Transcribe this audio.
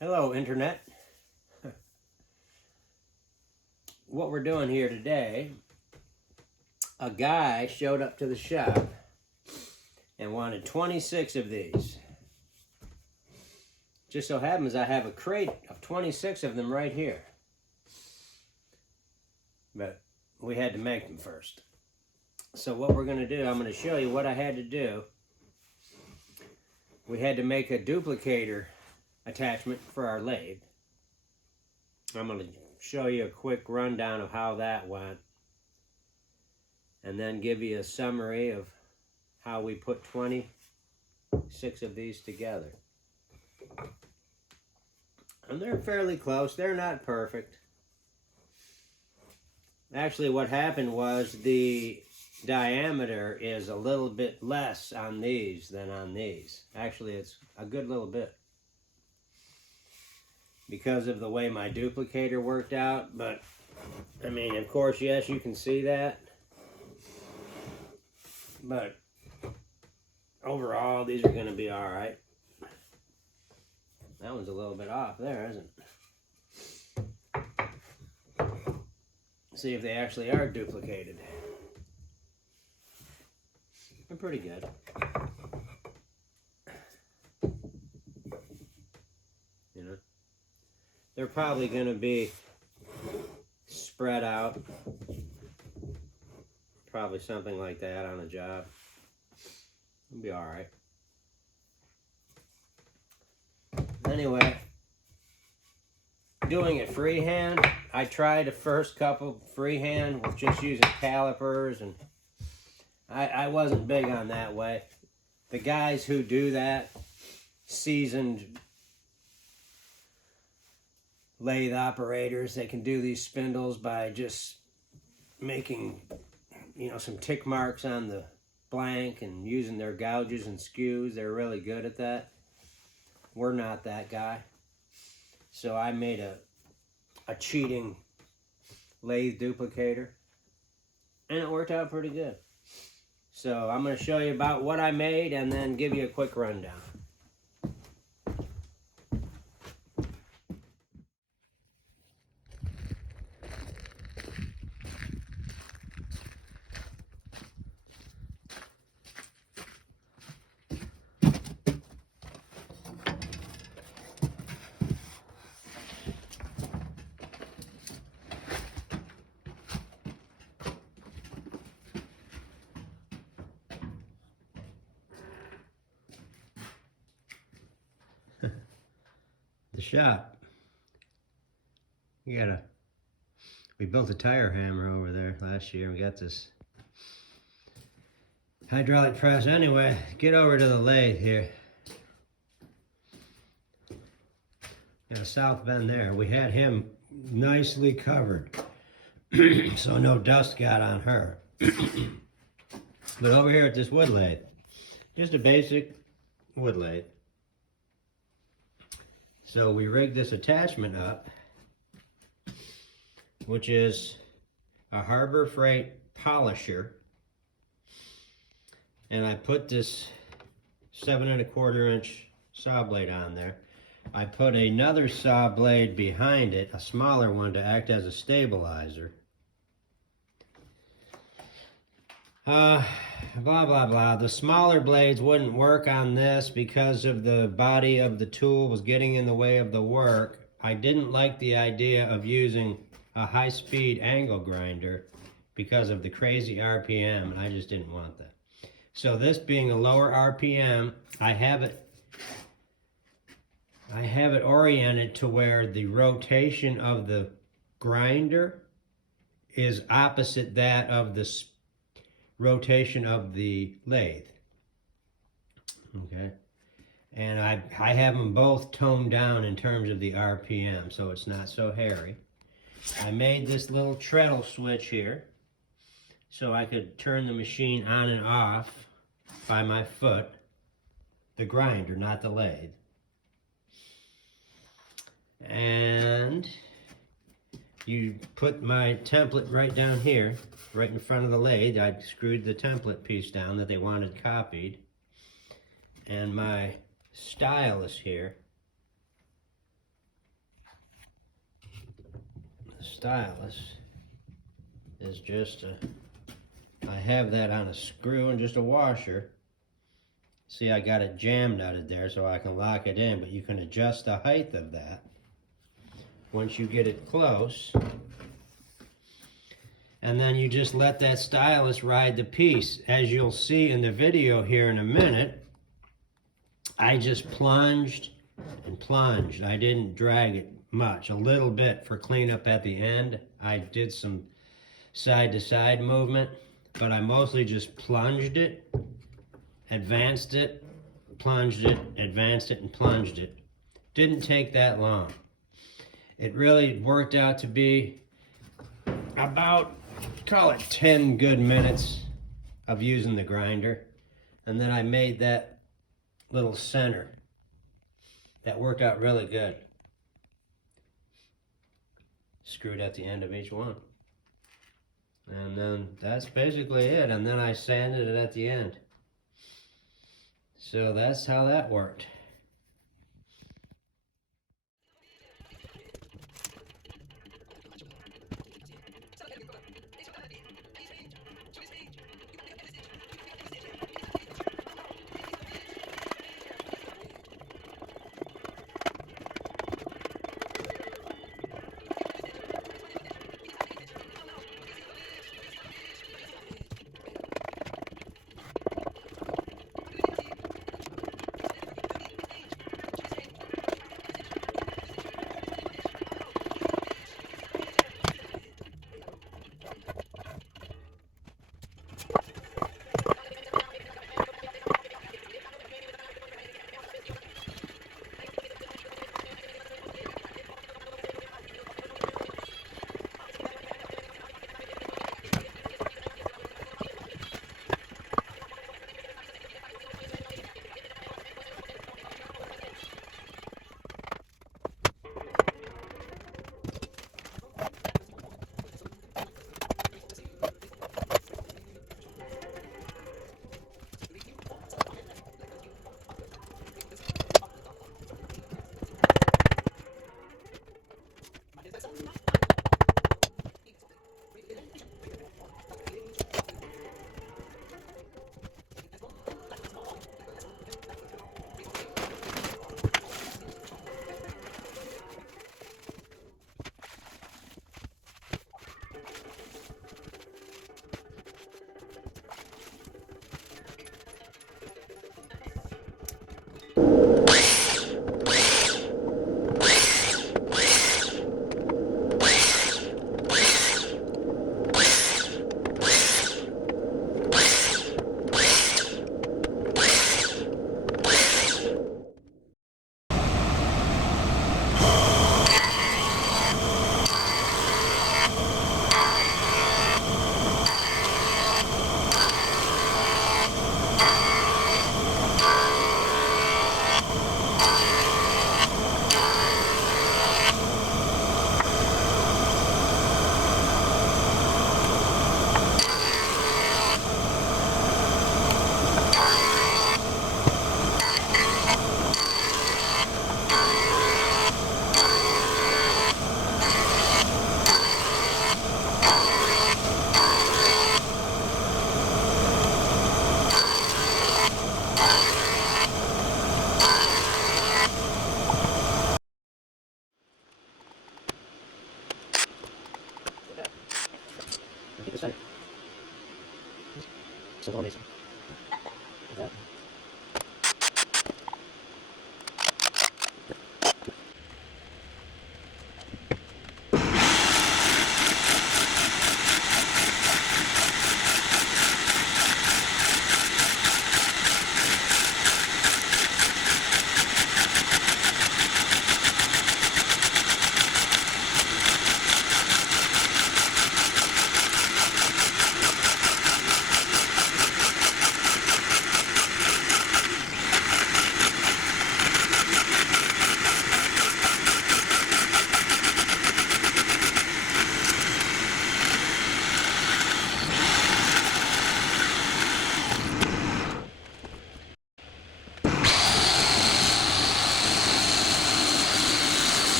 Hello, Internet. What we're doing here today, a guy showed up to the shop and wanted 26 of these. Just so happens I have a crate of 26 of them right here. But we had to make them first. So what we're going to do, I'm going to show you what I had to do. We had to make a duplicator attachment for our lathe. I'm going to show you a quick rundown of how that went, and then give you a summary of how we put 26 of these together. And they're fairly close. They're not perfect. Actually, what happened was the diameter is a little bit less on these than on these. Actually, it's a good little bit, because of the way my duplicator worked out. But I mean, of course, yes, you can see that, but overall these are going to be all right. That one's a little bit off there, isn't it? See if they actually are duplicated. They're pretty good. You know, they're probably going to be spread out, probably something like that on a job. It'll be all right. Anyway, doing it freehand, I tried the first couple freehand with just using calipers, and I wasn't big on that way. The guys who do that, seasoned lathe operators, they can do these spindles by just making, you know, some tick marks on the blank and using their gouges and skews. They're really good at that. We're not that guy. So I made a cheating lathe duplicator, and it worked out pretty good. So I'm going to show you about what I made and then give you a quick rundown. The shop. We built a tire hammer over there last year. We got this hydraulic press. Anyway, get over to the lathe here. Got a south bend there. We had him nicely covered, so no dust got on her. But over here at this wood lathe, just a basic wood lathe. So we rigged this attachment up, which is a Harbor Freight polisher, and I put this 7 1/4 inch saw blade on there. I put another saw blade behind it, a smaller one, to act as a stabilizer. Blah blah blah. The smaller blades wouldn't work on this because of the body of the tool was getting in the way of the work. I didn't like the idea of using a high-speed angle grinder because of the crazy RPM, and I just didn't want that. So this being a lower RPM, I have it oriented to where the rotation of the grinder is opposite that of the rotation of the lathe. Okay, and I have them both toned down in terms of the RPM, so it's not so hairy. I made this little treadle switch here so I could turn the machine on and off by my foot, the grinder, not the lathe. And you put my template right down here, right in front of the lathe. I screwed the template piece down that they wanted copied. And my stylus here stylus is just I have that on a screw and just a washer. See, I got it jam nutted there so I can lock it in, but you can adjust the height of that once you get it close. And then you just let that stylus ride the piece. As you'll see in the video here in a minute, I just plunged and plunged. I didn't drag it much, a little bit for cleanup at the end. I did some side to side movement, but I mostly just plunged it, advanced it, plunged it, advanced it, and plunged it. Didn't take that long. It really worked out to be about, call it 10 good minutes of using the grinder. And then I made that little center. That worked out really good. Screwed at the end of each one. And then that's basically it. And then I sanded it at the end. So that's how that worked. So amazing.